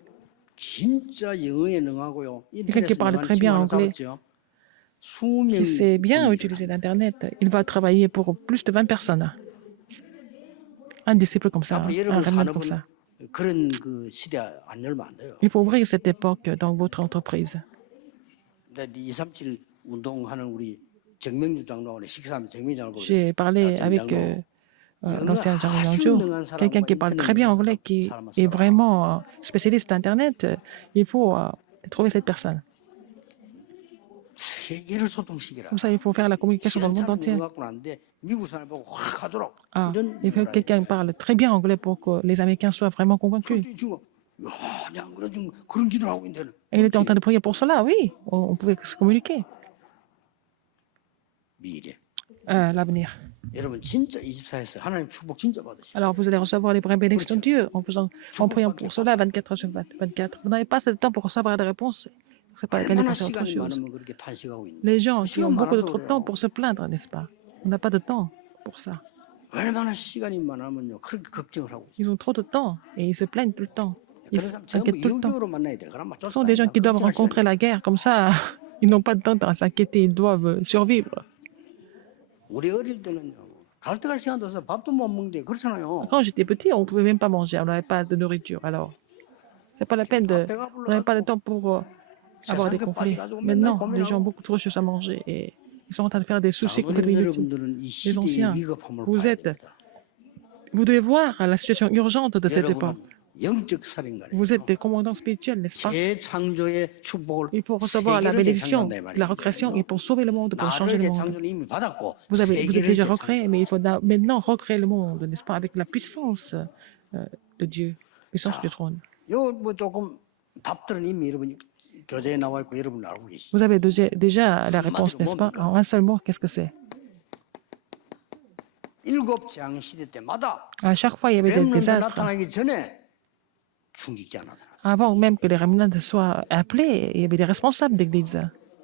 진짜 영어에 능하고요. Quelqu'un qui parle très bien anglais, qui sait bien utiliser l'Internet, il va travailler pour plus de 20 personnes. Un disciple comme ça, un rémanent comme ça. 그런 그 시대 안 열면 안 돼요. Il faut ouvrir cette époque dans votre entreprise. 근데 237 운동하는 우리 정명주 장로원에 식사하면 정명주 장로 J'ai parlé avec l'ancien Jean Yangzhou, quelqu'un qui parle très bien anglais, qui est vraiment spécialiste d'Internet. Il faut trouver cette personne. 세계를 소통시키라. Comme ça, il faut faire la communication dans le monde entier. 갖고 나는데 미국 사람 보고 확 하도록 Ah, 이런 il faut que quelqu'un parle très bien anglais pour que les Américains soient vraiment convaincus. 지금 야, 내가 그래 지금 그런 기도를 하고 있는데. Et il était en train de prier pour cela, oui, on pouvait se communiquer. 미래. L'avenir. 여러분 진짜 24에서 하나님 축복 진짜 받으시오. Alors, vous allez recevoir les vraies bénédictions de Dieu en priant pour cela 24 heures sur 24. Vous n'avez pas assez de temps pour recevoir des réponses. Ce n'est pas la peine de 얼마나 penser à autre 시간이 chose. 많으면 그렇게 탄식하고 있는. Les gens qui ont beaucoup de trop de temps pour se plaindre, n'est-ce pas? On n'a pas de temps pour ça. 얼마나 시간이 많으면요 그렇게 걱정을 하고 있어요. Ils ont trop de temps et ils se plaignent tout le temps. Ils 그런 사람 전부 s'inquiètent tout le temps. 영적으로 만나야 돼. 그러면 Ce sont des gens qui doivent rencontrer la guerre. Comme ça, ils n'ont pas de temps à s'inquiéter. Ils doivent survivre. 우리 어릴 때는요 갈등할 시간도 없어 밥도 못 먹는데 그렇잖아요. Quand j'étais petit, on ne pouvait même pas manger. On n'avait pas de nourriture. Alors, c'est pas la peine de... On n'avait pas le temps pour avoir des conflits. Maintenant, les gens ont beaucoup trop de choses à manger et ils sont en train de faire des soucis complètement inutiles. 여러분들은 이 Les 시대의 anciens, 위급함을 vous 봐야 êtes... 됩니다. Vous devez voir la situation urgente de cette 여러분은 époque. 영적 살인가요. Vous êtes des commandants spirituels, n'est-ce pas? 재창조의 축복을 Il faut recevoir la 세계를 bénédiction, 재창조한다 이 la 말이에요. recréation, et pour sauver le monde, pour changer 나를 le monde. 재창조는 이미 받았고 Vous êtes 세계를 déjà 재창조. recréé, mais il faut maintenant recréer le monde, n'est-ce pas, avec la puissance de Dieu, puissance du trône. 요뭐 조금 답들은 이미 여러분이 교재에 나와 있고 여러분 알고 계시죠. Vous avez déjà la réponse, n'est-ce pas? En un seul mot, qu'est-ce que c'est? 일곱 재앙 시대 때마다 À chaque fois, il y avait des 렘넌트 désastres. 나타나기 전에 중직자 나타났어요. Avant même que les remnants soient appelés, il y avait des responsables d'église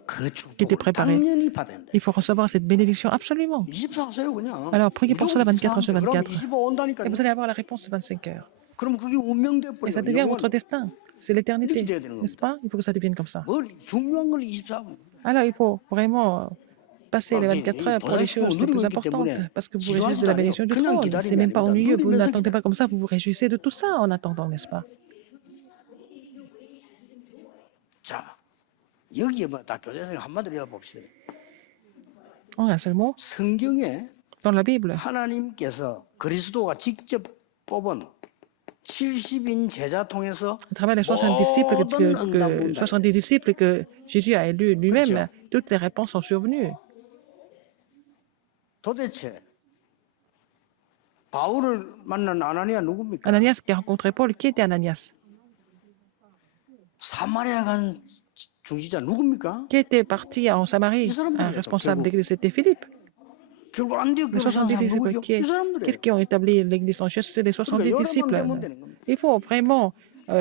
그 qui étaient 축복을 préparés. 당연히 받아야 된다. Il faut recevoir cette bénédiction absolument. 24 하세요 그냥. Alors, priez pour cela 24 sur 그럼 24. 25 온다니까요. Et vous allez avoir la réponse 25 heures. 그럼 그게 운명돼 Et ça 버려. devient votre destin. C'est l'éternité, 이렇게 돼야 되는 n'est-ce pas? Il faut que ça devienne comme ça. 뭘 중요한 걸 24분. Alors, il faut vraiment passer les 24 heures pour les choses les plus importantes, parce que vous réjouissez de la bénédiction du trône. C'est même pas ennuyeux, vous n'attendez pas comme ça, vous vous réjouissez de tout ça en attendant, n'est-ce pas? 자, 여기에 뭐 다 교재에서 한마디로 해봅시다. En un seul mot, 성경에 dans la Bible, 하나님께서 그리스도가 직접 뽑은 70인 제자 통해서 à travers les 60 disciples 모든 응답 70 disciples que Jésus a élus lui-même, toutes les réponses sont survenues. 도대체 바울을 만난 아나니아 누굽니까? Ananias qui a rencontré Paul, qui était Ananias? 사마리아 간 중지자 누굽니까? Qui était parti en Samarie? Un responsable d'église, c'était Philippe. 결국 안디옥 Les 교회 사는 70 사람 disciples, 누구죠? 이 qu'est-ce 사람들이에요. qui ont établi l'église en Chine? C'est les 70 그러니까 disciples. 여러분 되면 되는 겁니다. Il faut vraiment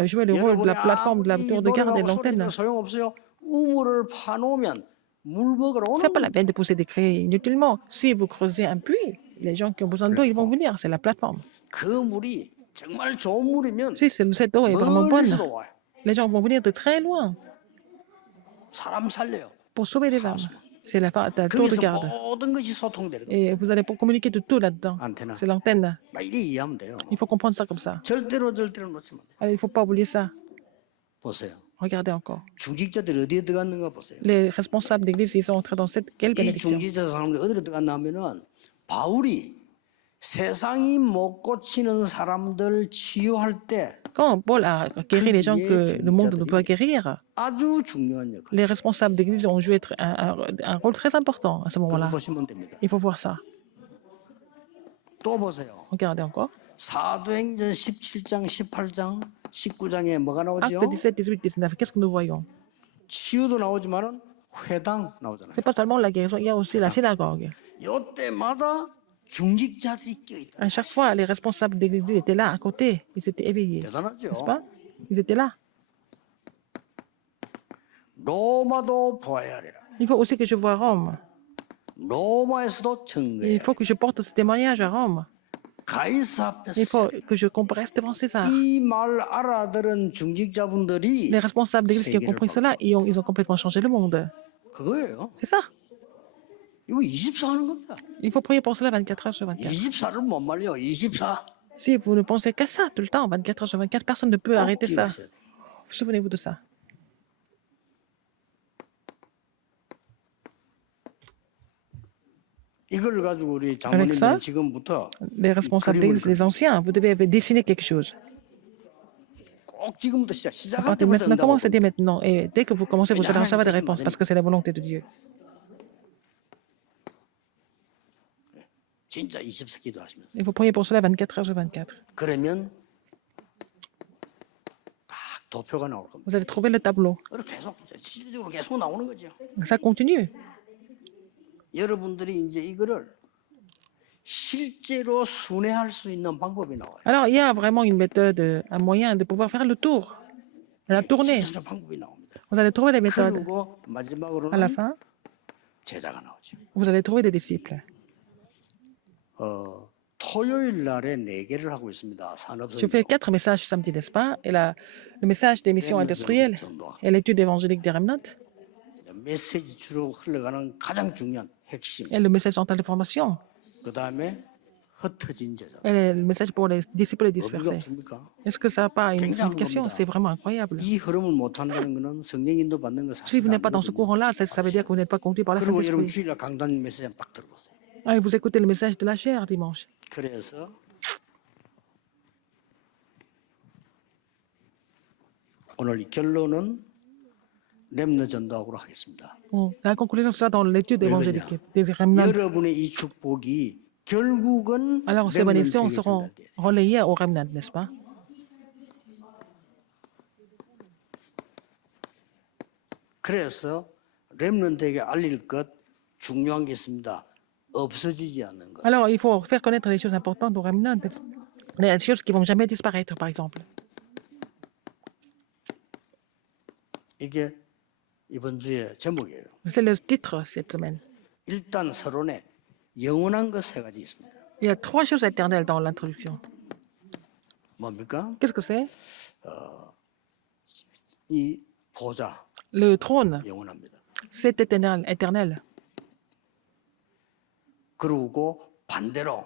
jouer le rôle de la plateforme, de la tour de garde et de l'antenne. 노래하고 소용없어요. 우물을 파놓으면 물 먹으러 Ce n'est 오는 pas la peine de pousser des cris inutilement. Si vous creusez un puits, les gens qui ont besoin d'eau, ils vont venir. C'est la plateforme. 그 물이 정말 좋은 물이면 Si cette eau est vraiment bonne, 멀리서도 와요. les gens vont venir de très loin 사람 살려요. pour sauver des âmes. C'est la tour de 거기서 garde. 모든 것이 소통되는 거예요. Et vous allez communiquer de tout là-dedans. 안테나. C'est l'antenne. 막 이리 이해하면 돼요. Il faut comprendre ça comme ça. 절대로 놓치면 안 돼요. Alors, il ne faut pas oublier ça. 보세요. Regardez encore. 중직자들이 어디에 들어갔는가 보세요. Les responsables d'église, ils sont entrés dans quelle 이 bénédiction? 중직자 사람들이 어디로 들어갔나 하면은 바울이 세상이 못 고치는 사람들 치유할 때 Quand Paul a guéri les gens que le monde ne peut pas guérir, 아주 중요한 역할. les responsables d'église ont joué un rôle très important à ce 그거 moment-là. 보시면 됩니다. Il faut voir ça. 또 보세요. Regardez encore. 사도행전 17장, 18장, 19장에 뭐가 나오죠? Actes 17, 18, 19. Qu'est-ce que nous voyons? 치유도 나오지만은 회당 나오잖아요. Ce n'est pas seulement la guérison, il y a aussi la synagogue. 이때마다 중직자들이 껴있다. À chaque fois, les responsables d'église étaient là, à côté. Ils étaient éveillés. 대단하죠. N'est-ce pas? Ils étaient là. 로마도 보아야 하리라. Il faut aussi que je voie Rome. 로마에서도 Il 증거해. faut que je porte ce témoignage à Rome. 가이사 Il 앞에서 faut que je comparaisse devant César. 이 말 알아들은 중직자분들이 Les responsables d'église qui ont compris cela, ils ont complètement changé le monde. 그거예요. C'est ça. 이거 24 하는 겁니다. Il faut prier pour cela 24 heures sur 24. 24를 못 말려. 24. Si vous ne pensez qu'à ça tout le temps, 24 heures sur 24, personne ne peut arrêter ça. 기억하셔야 돼요. Souvenez-vous de ça. 이걸 가지고 우리 Avec ça, 장모님들은 지금부터 les responsables d'église, les anciens, vous devez dessiner quelque chose. 꼭 지금부터 À 시작할 partir de 때부터 maintenant, 응답을 commencez dès maintenant. Et dès que vous commencez, vous allez recevoir des réponses parce que c'est la volonté de Dieu. 진짜 24 기도하시면서 Il faut prier pour cela 24 heures sur 24. 그러면 딱 도표가 나올 겁니다. Vous allez trouver le tableau. 이렇게 계속 실질적으로 계속 나오는 거죠. Ça continue. 여러분들이 이제 이거를 실제로 순회할 수 있는 방법이 나와요. Alors, il y a vraiment une méthode, un moyen de pouvoir faire le tour, la tournée. 실제로 방법이 나옵니다. Vous allez trouver les méthodes. 그리고 À la 마지막으로는 fin, 제자가 나오죠. vous allez trouver des disciples. 토요일 날에 4개를 하고 있습니다. Je 산업선 fais 4 messages samedi, n'est-ce pas? Et le message des missions industrielles et l'étude évangélique des remnants 메시지 주로 흘러가는 가장 중요한 핵심. et le message central de formation 그 다음에 흩어진 제자. et le message pour les disciples 의미가 dispersés. 없습니까? Est-ce que ça n'a pas une signification? C'est vraiment incroyable. 이 흐름을 못 한다는 것은 성령 인도 받는 거 Si vous 사실 n'êtes pas dans ce 아니거든요. courant-là, ça veut dire que vous n'êtes pas conduit par le 그리고 여러분 Saint-Esprit. 주일날 강단 메시지 한번 딱 들어보세요. Ah, et vous écoutez le message de la chair dimanche. 그래서 오늘 이 결론은 렘너 전도학으로 하겠습니다. La conclusion de ça dans l'étude 왜 évangélique 그러냐? des remnants. 여러분의 이 축복이 결국은 Alors, ces bénédictions 렘넌트에게 seront 전달돼야 돼요. relayées aux remnants, n'est-ce pas? 그래서 렘넌트에게 알릴 것 중요한 게 있습니다. 없어지지 않는 것. Alors, il faut faire connaître les choses importantes aux remnants, les choses qui vont jamais disparaître, par exemple. 이게 이번 주의 제목이에요. C'est le titre cette semaine. 일단 서론에 영원한 것 세 가지 있습니다. Il y a trois choses éternelles dans l'introduction. 뭡니까? Qu'est-ce que c'est? 이 보좌 Le trône, 영원합니다. c'est éternel, éternel. 그리고 반대로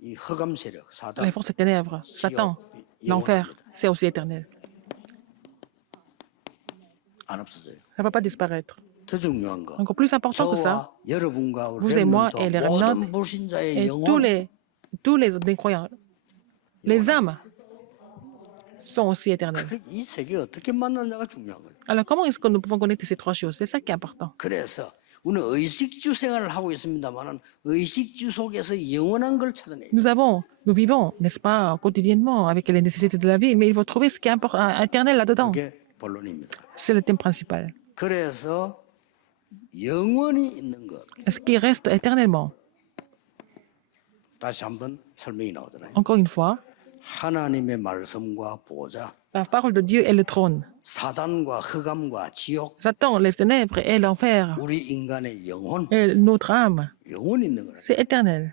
이 흑암 세력 사단 Les forces des ténèbres, Satan, l'enfer, c'est aussi éternel. 안 없어져요. Ça ne va pas disparaître. 더 중요한 거. Encore plus important que ça, 저와 여러분과 우리 vous et moi 렘넌트 et les 모든 remnants 불신자의 et 영혼 tous les incroyants, les âmes sont aussi éternelles. 이 세계 어떻게 만났냐가 중요한 거예요. Alors, comment est-ce que nous pouvons connecter ces trois choses? C'est ça qui est important. 그래서 우리는 의식주 생활을 하고 있습니다만은 의식주 속에서 영원한 걸 찾아내요. Nous vivons, n'est-ce pas, quotidiennement avec les nécessités de la vie, mais il faut trouver ce qui est éternel là-dedans. 그게 본론입니다. C'est le thème principal. 그래서 영원히 있는 것. Ce qui reste éternellement. 다시 한번 설명이 나오잖아요. Encore une fois, 하나님의 말씀과 보좌, la parole de Dieu est le trône. 사단과 흑암과 지옥, Satan, les ténèbres et l'enfer 우리 인간의 영혼, et notre âme, 영원히 있는 거예요. c'est éternel.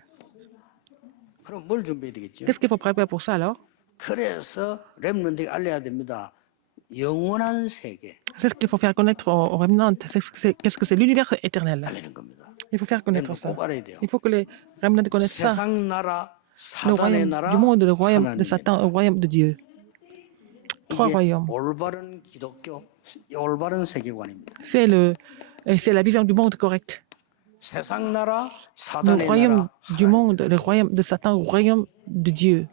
그럼 뭘 준비해야 되겠죠? Qu'est-ce qu'il faut préparer pour ça alors? 그래서 렘넌트에게 알려야 됩니다. 영원한 세계 C'est ce qu'il faut faire connaître aux remnants. Qu'est-ce que c'est l'univers éternel? 알리는 겁니다. Il faut faire connaître 렘넌트 ça. 꼭 알아야 돼요. Il faut que les remnants connaissent ça. 세상 나라, Le 사단의 royaume 나라, du monde, le royaume de 하나님의 Satan, 나라. le royaume de Dieu. Trois 이게 royaumes. 올바른 기독교, 올바른 세계관입니다. C'est la vision du monde correcte. 세상 나라, Le 사단의 royaume 나라, du monde, le royaume de Satan, le royaume de Dieu.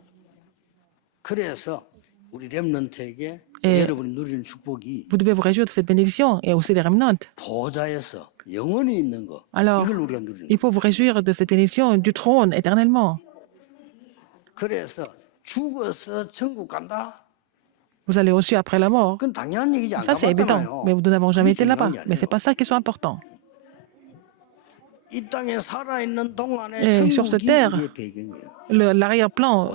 그래서 우리 렘넌트에게 예. 여러분이 누리는 축복이 Vous devez vous réjouir de cette bénédiction et aussi les remnants. 보좌에서 영원히 있는 거 Alors, 이걸 우리가 누리는 il faut vous réjouir de cette bénédiction du trône éternellement. 그래서 죽어서 천국 간다? Vous allez aussi après la mort. 그건 당연한 얘기지 안 Ça, c'est évident. 가봤잖아요. Mais nous n'avons jamais 그게 été là-bas. 중요한 게 Mais ce n'est 아니에요. pas ça qui est important. 이 땅에 살아있는 동안에 예, sur cette 천국이 terre. 우리의 배경이에요. L'arrière-plan,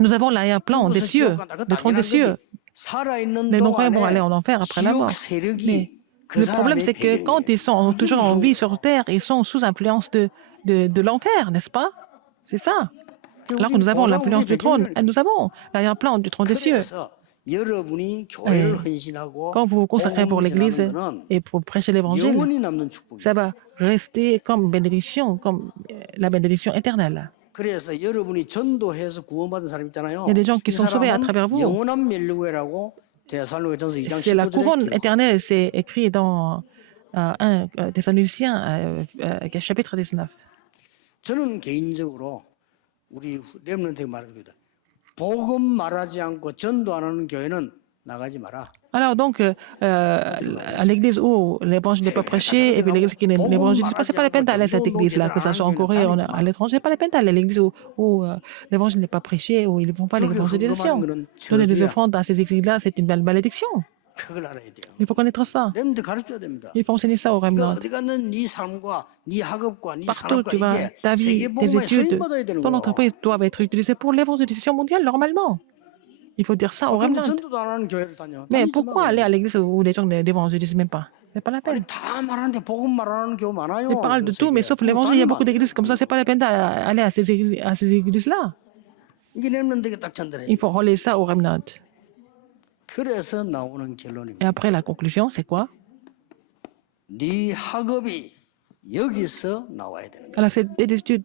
nous avons l'arrière-plan des 죽어서 cieux, 지옥 간다. 그건 le trône des 당연한 cieux. 거지. 살아있는 Les non-croyants vont aller 동안에 en enfer après la 지옥 mort. 세력이 Mais 그 le problème, 사람의 c'est que quand 배경이에요. ils sont toujours en vie sur terre, ils sont sous influence de l'enfer, n'est-ce pas? C'est ça. Alors que nous avons l'influence du trône, et nous avons l'arrière-plan du trône des cieux. 그래서 여러분이 교회를 헌신하고 Quand vous vous consacrez pour l'Église 복음 전하는 거는 et pour prêcher l'Évangile, 영원히 남는 축복이에요. ça va rester comme bénédiction, comme la bénédiction éternelle. 그래서 여러분이 전도해서 구원받은 사람 있잖아요. Il y a des gens qui 이 sont sauvés à 사람은 travers vous. 영원한 멜루에라고 데살로니가전서 2장 C'est la 19절에 couronne éternelle, c'est écrit dans 1 Thessaloniciens, chapitre 19. 저는 개인적으로 우리 렘넌트에게 말합니다. 복음 말하지 않고 전도 안 하는 교회는 나가지 마라. Alors donc, à l'église où l'évangile n'est pas prêché, et puis l'église qui n'évangélise pas, c'est pas la peine d'aller à cette église-là, que ça soit en Corée ou à l'étranger, c'est pas la peine d'aller à l'église où l'évangile n'est pas prêché, où ils ne font pas l'évangélisation. Donner des offrandes à ces églises-là, c'est une belle malédiction. 그걸 알아야 돼요. Il faut connaître ça. 렘넌트 가르쳐야 됩니다. Il faut enseigner ça aux 그러니까 remnants. 어디 갔는 네 삶과 네 학업과 네 Partout où 산업과 tu vas, 이게 ta vie, 세계 tes 복음에 études, 쓰임받아야 되는 ton 거예요. entreprise doivent être utilisées pour l'évangélisation mondiale, normalement. Il faut dire ça aux 근데 remnants. 전도도 안 하는 교회를 다녀. Mais 다니지 pourquoi 말고. aller à l'église où les gens n'évangélisent même pas? C'est pas la peine. 아니, 다 말하는데 복음 말하는 교회 많아요. Ils parlent de 전 tout, mais 세계에. sauf 그거 l'évangile, il y a 다니면 beaucoup d'églises comme ça, c'est pas la peine d'aller à ces églises-là. 이게 렘넌트에게 딱 전달해. Il faut relayer ça aux remnants. 그래서 나오는 결론입니다. Et après, la conclusion, c'est quoi? 네 학업이 여기서 나와야 되는 거야. Alors, des études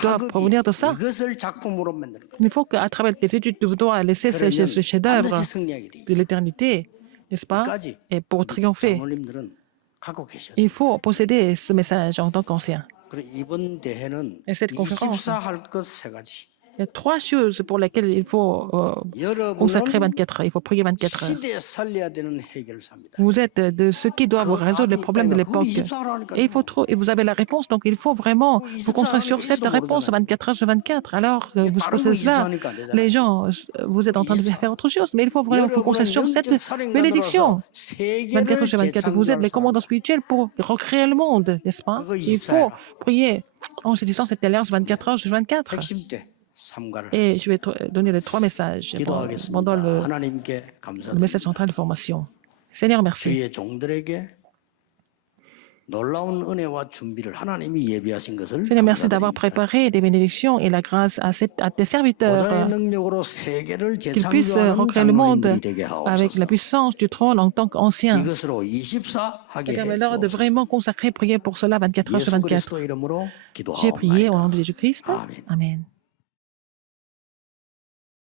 doivent provenir de ça. 이것을 작품으로 만드는 거야. Il faut qu'à travers tes études, tu dois laisser ce 그러면 chef-d'œuvre 반드시 승리하게 돼. de l'éternité, n'est-ce pas? 끝까지 Et pour triompher, 장로님들은 갖고 계셔야 돼. il faut posséder ce message en tant qu'ancien. 그래 이번 대회는 Et cette conférence. 24 할 것 세 가지. Il y a 3 choses pour lesquelles il faut consacrer 여러분은 24 heures. Il faut prier 24 heures. 시대에 살려야 되는 해결사입니다. Vous êtes de ceux qui doivent 그 résoudre les 답이 problèmes de 있다니까 그걸 l'époque. 24를 하니까 Et et vous avez la réponse, donc il faut vraiment vous construire sur cette réponse 24 heures sur 24. Alors que vous 다른 거 posez cela, 24 하니까 안 되잖아요. les gens, vous êtes en train de faire autre chose, mais il faut vraiment vous concentrer sur cette bénédiction. 24 heures sur 24, vous êtes les commandants spirituels pour recréer le monde, n'est-ce pas? Il faut prier en saisissant cette alliance 24 heures sur 24. 핵심 때 삼가를 Et je vais donner les 3 messages pendant 기도하겠습니다. le 하나님께 message 감사드립니다. central de formation. Seigneur, merci. 주의 종들에게 놀라운 은혜와 준비를 하나님이 예비하신 것을 Seigneur, merci d'avoir 감사드립니다. préparé des bénédictions et la grâce à tes 보좌의 serviteurs 능력으로 세계를 qu'ils puissent 재창조하는 recréer le monde 장로님들이 되게 avec la 하옵소서. puissance du trône en tant qu'anciens. 이것으로 24 하게 Permets-leur de 해주옵소서. vraiment consacrer, prier pour cela 24 heures sur 예수 24. 그리스도 이름으로 J'ai prié au nom 기도하옵나이다. de Jésus-Christ. 아멘. Amen.